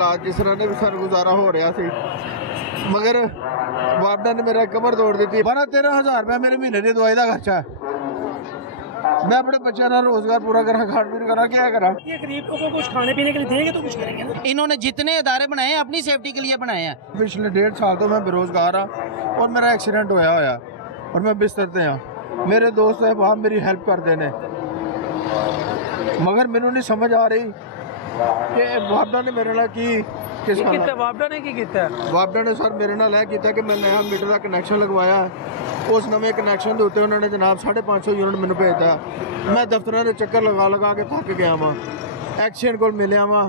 ਹਾਲਾਤ ਜਿਸ ਤਰ੍ਹਾਂ ਦੇ ਵੀ ਸਾਨੂੰ ਗੁਜ਼ਾਰਾ ਹੋ ਰਿਹਾ ਸੀ, ਮਗਰ ਵਾਪਡਾ ਨੇ ਮੇਰਾ ਕਮਰ ਤੋੜ ਦਿੱਤੀ। 12-13 ਹਜ਼ਾਰ ਰੁਪਏ ਮੇਰੇ ਮਹੀਨੇ ਦੀ ਦਵਾਈ ਦਾ ਖਰਚਾ ਹੈ। मैं अपने बच्चों का रोजगार पूरा करा, खान पीन करा, क्या करा। ये गरीब को कुछ खाने पीने के लिए देंगे तो कुछ करेंगे ना। इन्होंने जितने इदारे बनाए हैं अपनी सेफ्टी के लिए बनाए हैं। पिछले 1.5 साल तो मैं बेरोजगार हाँ और मेरा एक्सीडेंट होया होया और मैं बिस्तर ते हाँ। मेरे दोस्त है वहाँ मेरी हेल्प करते हैं, मगर मैनू नहीं समझ आ रही कि वापडा ने मेरे नाल की वापडा ने की किया। वापडा ने सर मेरे नाल किया कि मैं नया मीटर का कनैक्शन लगवाया, उस नवे कनैक्शन के उत्ते उन्होंने जनाब 550 यूनिट मैंने भेजता। मैं दफ्तर के चक्कर लगा के थक गया वहाँ, एक्सीडेंट को मिलया वहाँ,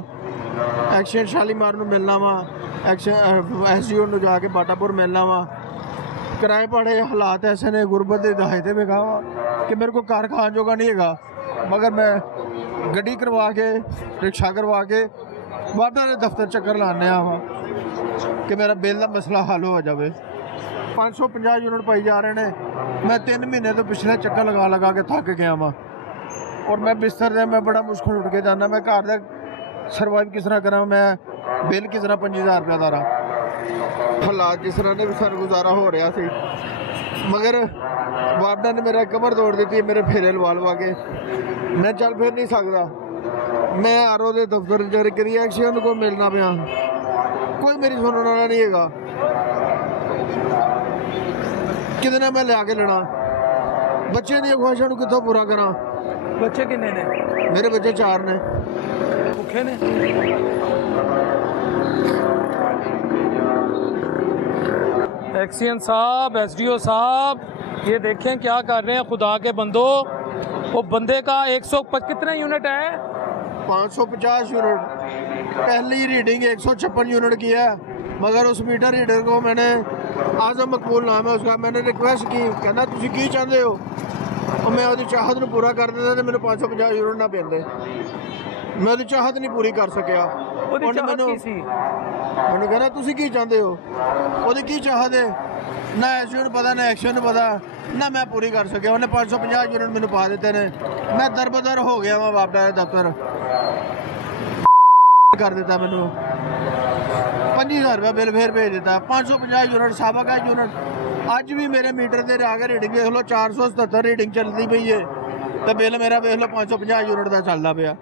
एक्सीडेंट शालीमार में मिलना वहाँ, SGO में जाके बाटापुर मिलना वहाँ। किराए पड़े हालात ऐसे ने गुरबत के दहायते में कहा कि मेरे को कार खान जोगा नहीं है, मगर मैं गड्डी करवा के रिक्शा करवा के वापडा के दफ्तर चक्कर लाने वहाँ कि मेरा बिल का मसला हल हो जाए। 550 यूनिट पाई जा रहे हैं। मैं 3 महीने तो पिछले चक्कर लगा के थक गया वहाँ और मैं बिस्तर से मैं बड़ा मुश्किल उठ के जाना। मैं घर सर्वाइव किस तरह करा, मैं बिल किस तरह 5000 रुपया दा रहा। हालात जिस तरह ने भी सारा गुजारा हो रहा थी, मगर वापडा ने मेरा कमर तोड़ दी। मेरे फेरे लवा के मैं चल फिर नहीं सकता। मैं RO के दफ्तर करी एक्शन को मिलना पाया, कोई मेरी सुनने वाला नहीं है। कितने मैं लिया के लेना, बच्चे दी ख्वाहिशों को कितों पूरा करा। बच्चे कितने ने? मेरे बच्चे 4 ने। भूखे ने? एक्सीएन साहब, SDO साहब, ये देखें क्या कर रहे हैं खुदा के बंदो। वो बंदे का 100 कितने यूनिट है? 550 यूनिट। पहली रीडिंग 156 यूनिट की है, मगर उस मीटर रीडर को मैंने, आजम मकबूल नाम है उसका, मैंने रिक्वेस्ट की, कहना तुम की चाहते हो, और मैं वो चाहत को पूरा कर देता तो मैंने 550 यूनिट ना पेंदे। मैं वो चाहत नहीं पूरी कर सकिया। मैंने कहना तुम की चाहते हो, वो की चाहत है ना, SGO पता ना एक्शन पता ना, मैं पूरी कर सकिया। उन्हें 550 यूनिट मैंने पा देते हैं। मैं दरबदर हो गया वहाँ वापडा दफ्तर कर देता, मैंने 5000 रुपया बिल फिर भेज देता। 550 यूनिट साबा का यूनिट अज भी मेरे मीटर से आगे रीडिंग देख लो 477 रीडिंग चलती पई है, तो बिल मेरा देख लो 550 यूनिट का चलता पाया।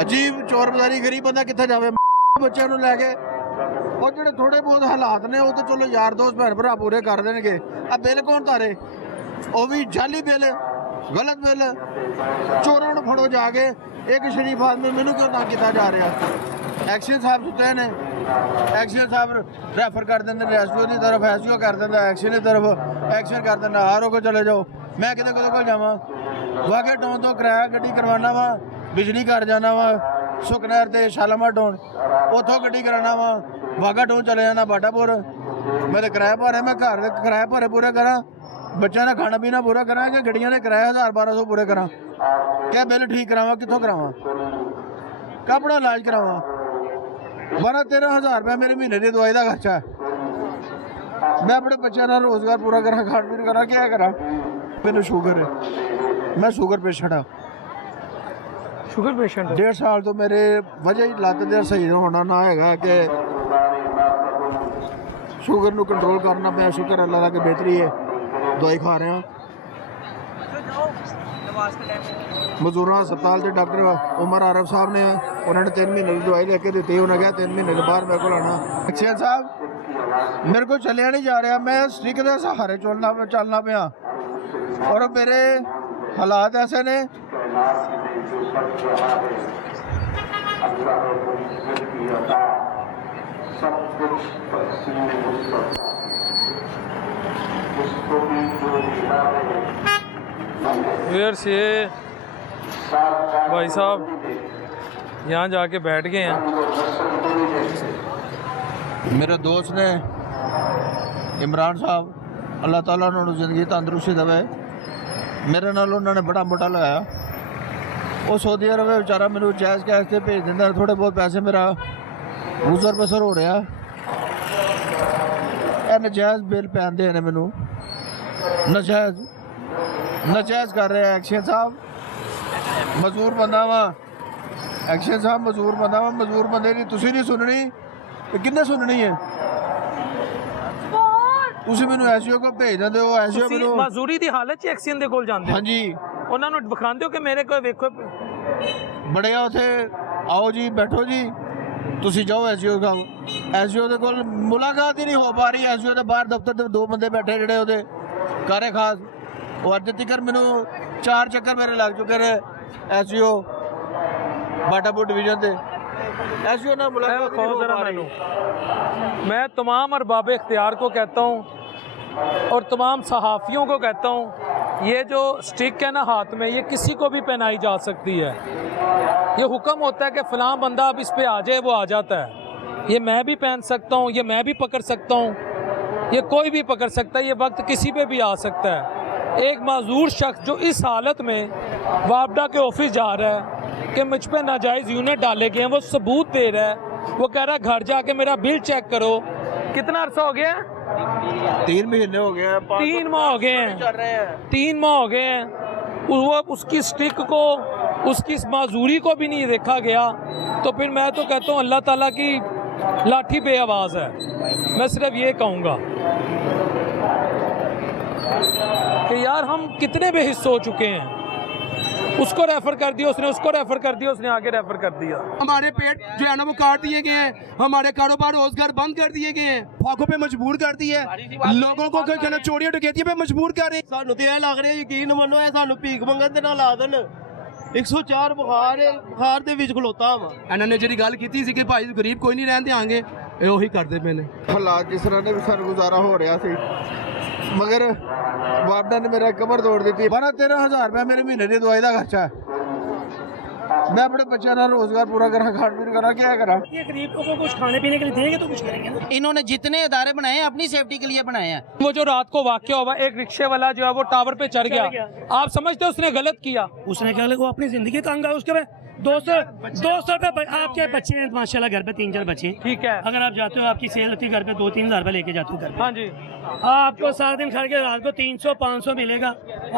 अजीब चोर बाजारी, गरीब बंदा कितने जाए बच्चों को लैके। और जो थोड़े बहुत हालात ने वो तो चलो यार दोस्त भैन भरा पूरे कर देंगे। अब बिल कौन तारे, वो भी जाली बिल, गलत बिल। चोरों को फड़ो जाके, एक शरीफ आदमी मैनू क्यों तंग किया जा रहा। एक्शन साहब सुते ने, एक्शन साहब रैफर कर देंगे SGO की तरफ, SGO कर देंगे एक्शन की तरफ, एक्शन कर देंगे RO को चले जाओ। मैं कितने को जावा, वाघे टाउन तो किराया गड्डी करवाना वा, बिजली घर जाना वा, सुखनहर से शालामार टाउन, उतों गड्डी कराना वा, वाघा टाउन चले जाना बाटापुर। मेरे किराया भारे, मैं घर के किराया भारे पूरे करा, बच्चों का खाना पीना पूरा करा, कि गड्डियां ने किराया 1000-1200 पूरे करा, क्या बिल ठीक करावा, कितों करावा, अपना इलाज करावा। 12-13 हज़ार रुपया मेरे महीने की दवाई का खर्चा है। मैं अपने बच्चों का रोजगार पूरा करा, खान पीन करा, क्या करा। मैंने शुगर है, मैं शुगर पेशेंट हाँ। Sugar patient? 1.5 साल तो मेरे वजह ही लत्त दे सही होना ना है कि शुगर को कंट्रोल करना पाया। शुक्र अल्लाह की बेहतरी है, दवाई खा रहे हैं। मजूरा हस्पताल के डॉक्टर उमर आरफ साहब ने, उन्होंने 3 महीने की दवाई लेके दी। उन्हें कहा 3 महीने के बाद मेरे को आना। एक्शन साहब मेरे को चलिया नहीं जा रहा, मैं स्टिक के सहारे चलना पाया और मेरे हालात ऐसे ने। ये भाई साहब यहाँ जाके बैठ गए हैं। मेरे दोस्त ने इमरान साहब, अल्लाह ताला उन्होंने ज़िंदगी तंदुरुस्ती देवे, मेरे नाल उन्होंने बड़ा मोटा लगाया। वो सऊदी अरब बेचारा मैंने जायज़ कैश से भेज दिंदा, थोड़े बहुत पैसे मेरा गुजर बसर हो रहा। नजायज़ बिल पैंदे ने मैनू, नजायज़ कर रहे हैं। एक्शन साहब मजदूर बंदा वा, ਐਕਸ਼ਨ ਸਾਹਿਬ ਮਜ਼ਦੂਰ ਬੰਦਾ ਵਾ, ਮਜ਼ਦੂਰ ਬੰਦੇ ਦੀ ਤੁਸੀਂ ਨਹੀਂ ਸੁਣਨੀ ਤੇ ਕਿੰਨੇ ਸੁਣਨੀ ਹੈ? ਤੁਸੀਂ ਮੈਨੂੰ ਐਸਓ ਕੋ ਭੇਜ ਦਿੰਦੇ ਹੋ, ਐਸਓ ਤੁਸੀਂ ਮੈਨੂੰ ਮਜ਼ਦੂਰੀ ਦੀ ਹਾਲਤ 'ਚ ਐਕਸੀਅਨ ਦੇ ਕੋਲ ਜਾਂਦੇ ਹੋ, ਹਾਂਜੀ ਉਹਨਾਂ ਨੂੰ ਵਿਖਾਉਂਦੇ ਹੋ ਕਿ ਮੇਰੇ ਕੋਲ ਵੇਖੋ। ਬੜੇ ਆ ਉੱਥੇ, ਆਓ ਜੀ ਬੈਠੋ ਜੀ, ਤੁਸੀਂ ਜਾਓ ਐਸਓ ਕੋਲ, ਐਸਓ ਦੇ ਕੋਲ ਮੁਲਾਕਾਤ ਹੀ ਨਹੀਂ ਹੋ ਪਾ ਰਹੀ। ਐਸਓ ਦੇ ਬਾਹਰ ਦਫ਼ਤਰ ਦੇ 2 ਬੰਦੇ ਬੈਠੇ ਜਿਹੜੇ ਉਹਦੇ ਕਾਰੇ ਖਾਸ, ਉਹ ਅੱਜ ਤੱਕ ਮੈਨੂੰ 4 ਚੱਕਰ ਮੇਰੇ ਲੱਗ ਚੁੱਕੇ ਨੇ ਐਸਓ ਬਾਟਾਪੁਰ डिवीजन ਦੇ ऐसी ना मुलाकात नहीं हो पा रही। मैं तमाम अरबाब इख्तियार को कहता हूँ और तमाम सहाफ़ियों को कहता हूँ, ये जो स्टिक है ना हाथ में, ये किसी को भी पहनाई जा सकती है। ये हुक्म होता है कि फ़लाँ बंदा अब इस पे आ जाए, वो आ जाता है। ये मैं भी पहन सकता हूँ, ये मैं भी पकड़ सकता हूँ, ये कोई भी पकड़ सकता है, ये वक्त किसी पे भी आ सकता है। एक माजूर शख्स जो इस हालत में वापडा के ऑफिस जा रहा है कि मुझ पे नाजायज़ यूनिट डाले गए हैं, वो सबूत दे रहा है, वो कह रहा है घर जाके मेरा बिल चेक करो। कितना अरसा हो गया? 3 महीने हो गए हैं, 3 माह हो गए हैं, 3 माह हो गए हैं। वो उसकी स्टिक को, उसकी इस माजूरी को भी नहीं देखा गया। तो फिर मैं तो कहता हूँ अल्लाह ताला की लाठी पे आवाज़ है। मैं सिर्फ ये कहूँगा कि यार हम कितने बेहिस्स हो चुके हैं। उसको रेफर कर दिया उसने, उसको रेफर कर दिया उसने, आगे रेफर कर दिया। हमारे पेट जो है ना वो काट दिए गए हैं, हमारे कारोबार रोजगार बंद कर दिए गए हैं, फाकों पे मजबूर कर दिया है, लोगों को कहना चोरियों डकैतियों पे मजबूर कर रहे हैं। ਸਾਨੂੰ ਤੇ ਇਹ ਲੱਗ ਰਿਹਾ ਯਕੀਨ ਮੰਨੋ ਇਹ ਸਾਨੂੰ ਭੀਖ ਮੰਗਣ ਦੇ ਨਾਲ ਲਾ ਦੇਣ। 104 ਬੁਖਾਰ ਦੇ ਵਿੱਚ ਖਲੋਤਾ ਵਾ। ਇਹਨਾਂ ਨੇ ਜਿਹੜੀ ਗੱਲ ਕੀਤੀ ਸੀ ਕਿ ਭਾਈ ਗਰੀਬ ਕੋਈ ਨਹੀਂ ਰਹਿਣ ਦਿਆਂਗੇ, ਇਹ ਉਹੀ ਕਰਦੇ ਪਏ ਨੇ। ਹਾਲਾਤ ਜਿਸ ਤਰ੍ਹਾਂ ਦੇ ਵੀ ਸਾਨੂੰ ਗੁਜ਼ਾਰਾ ਹੋ ਰਿਹਾ ਸੀ, ਮਗਰ ਵਾਪਡਾ ਨੇ ਮੇਰਾ ਕਮਰ ਤੋੜ ਦਿੱਤੀ। 12-13 ਹਜ਼ਾਰ ਰੁਪਏ ਮੇਰੇ ਮਹੀਨੇ ਦੀ ਦਵਾਈ ਦਾ ਖਰਚਾ ਹੈ। मैं अपने बच्चों का रोजगार पूरा करा, खान पीन करा, क्या करा? ये गरीब को कुछ खाने पीने के लिए देंगे तो कुछ करेंगे ना। इन्होंने जितने इदारे बनाए हैं अपनी सेफ्टी के लिए बनाए हैं। वो जो रात को वाक़या हुआ, एक रिक्शे वाला जो है वो टावर पे चढ़ गया, आप समझते हो उसने गलत किया? उसने क्या लगा, वो अपनी जिंदगी तंग है, उसके बाद 200 रुपए आपके बच्चे हैं माशाल्लाह, घर पे 3-4 बच्चे, ठीक है। अगर आप जाते हो, आपकी सेल होती है घर पे 2-3 हज़ार रुपए लेके जाते हो घर पे, हाँ जी, आपको सारा दिन खड़ के रात को 300-500 मिलेगा,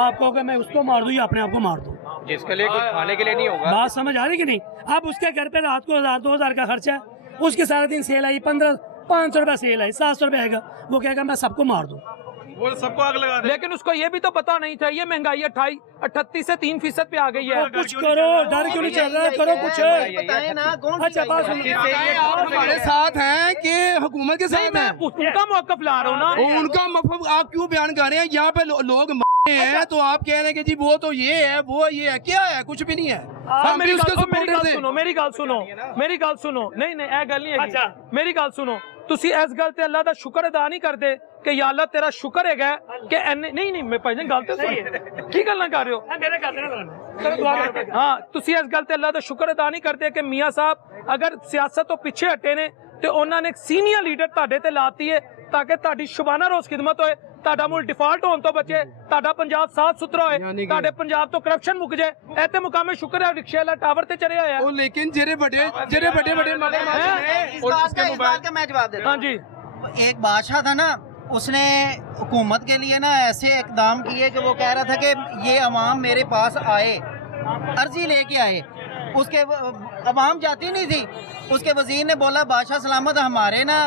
आपको अगर मैं उसको मार दूँ या अपने आप को मार दूँ, जिसके लिए कुछ खाने के लिए नहीं होगा। बात समझ आ रही कि नहीं? अब उसके घर पे रात को 1000-2000 का खर्चा है, उसके सारा दिन सेल आई 500 रुपये सेल आई, 700 रुपये आएगा, वो कहेगा मैं सबको मार दूँ। वो सबको आग लगा दे। लेकिन उसको ये भी तो पता नहीं था ये महंगाई 38 से 3% पे आ गई है। तो कुछ करो, डर क्यों नहीं चल रहा है, करो कुछ। बताएं ना कौन अच्छा बात सुनिए, आप हमारे साथ हैं कि हुकूमत के साथ हैं? उनका मौकफ ला रहा हूँ ना। और उनका मफहूम आप क्यों बयान कर रहे हैं? यहाँ पे लोग मरे हैं तो आप कह रहे हैं कि जी वो तो ये है, वो ये है, क्या है? कुछ भी नहीं है। हम भी उसके सपोर्टर थे। मेरी गल सुनो, नहीं ए गल नहीं है। मेरी गल सुनो, तुसी इस गल ते अल्लाह दा शुक्र अदा नहीं करदे कि या अल्लाह तेरा शुक्र हैगा कि नहीं मैं भाई गल ते सही है, की गल्लां कर रहे हो? हाँ, तुसी इस गल ते अल्लाह दा शुक्र अदा नहीं करदे कि मियाँ साहब अगर सियासत तो पिछे हटे ने ते उन्होंने एक सीनियर लीडर तुहाडे ते लाती है ताकि तुहाडी शुबाना रोज़ खिदमत होए, ਤੁਹਾਡਾ ਮੁਲਕ डिफॉल्ट होने तो बचे, ਤੁਹਾਡਾ ਪੰਜਾਬ ਸਾਫ ਸੁਥਰਾ ਹੋਏ, ਤੁਹਾਡੇ ਪੰਜਾਬ ਤੋਂ ਕਰਪਸ਼ਨ ਮੁੱਕ ਜਾਏ। ਇਹ ਤੇ ਮੁਕਾਮੇ ਸ਼ੁਕਰ ਹੈ ਰਿਕਸ਼ੇ ਵਾਲਾ टावर ਤੇ ਚੜਿਆ ਹੋਇਆ। ਉਹ ਲੇਕਿਨ ਜਿਹੜੇ ਵੱਡੇ इस बात का मैं जवाब देता हूं। हाँ जी, एक बादशाह था ना, उसने हुकूमत के लिए ना ऐसे इकदाम किए कि वो कह रहा था कि ये अवाम मेरे पास आए, अर्जी लेके आए, उसके अवाम जाती नहीं थी। उसके वजीर ने बोला बादशाह सलामत हमारे ना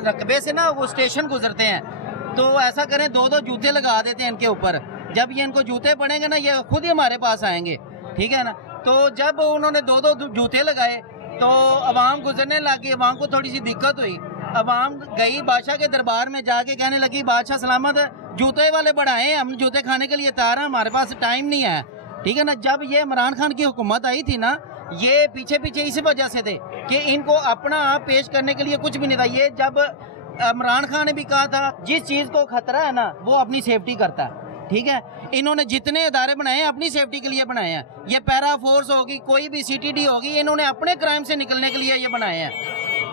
रकबे से ना वो स्टेशन गुजरते हैं, तो ऐसा करें 2-2 जूते लगा देते हैं इनके ऊपर, जब ये इनको जूते पड़ेंगे ना ये खुद ही हमारे पास आएंगे, ठीक है ना। तो जब उन्होंने 2-2 जूते लगाए तो अवाम गुजरने लगी, अवाम को थोड़ी सी दिक्कत हुई, अवाम गई बादशाह के दरबार में जाके कहने लगी बादशाह सलामत जूते वाले बढ़ाएं, हम जूते खाने के लिए तैयार हैं, हमारे पास टाइम नहीं है, ठीक है ना। जब ये इमरान खान की हुकूमत आई थी ना, ये पीछे इसी वजह से थे कि इनको अपना आप पेश करने के लिए कुछ भी नहीं था। ये जब इमरान खान ने भी कहा था जिस चीज़ को खतरा है ना वो अपनी सेफ्टी करता है, ठीक है। इन्होंने जितने इदारे बनाए हैं अपनी सेफ्टी के लिए बनाए हैं। ये पैरा फोर्स होगी, कोई भी CTD होगी, इन्होंने अपने क्राइम से निकलने के लिए ये बनाए हैं।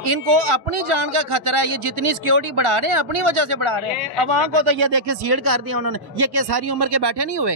इनको अपनी जान का खतरा है, ये जितनी सिक्योरिटी बढ़ा रहे हैं अपनी वजह से बढ़ा रहे हैं। अवाम को तो ये देखे सीड कर दिया उन्होंने, ये क्या सारी उम्र के बैठे नहीं हुए।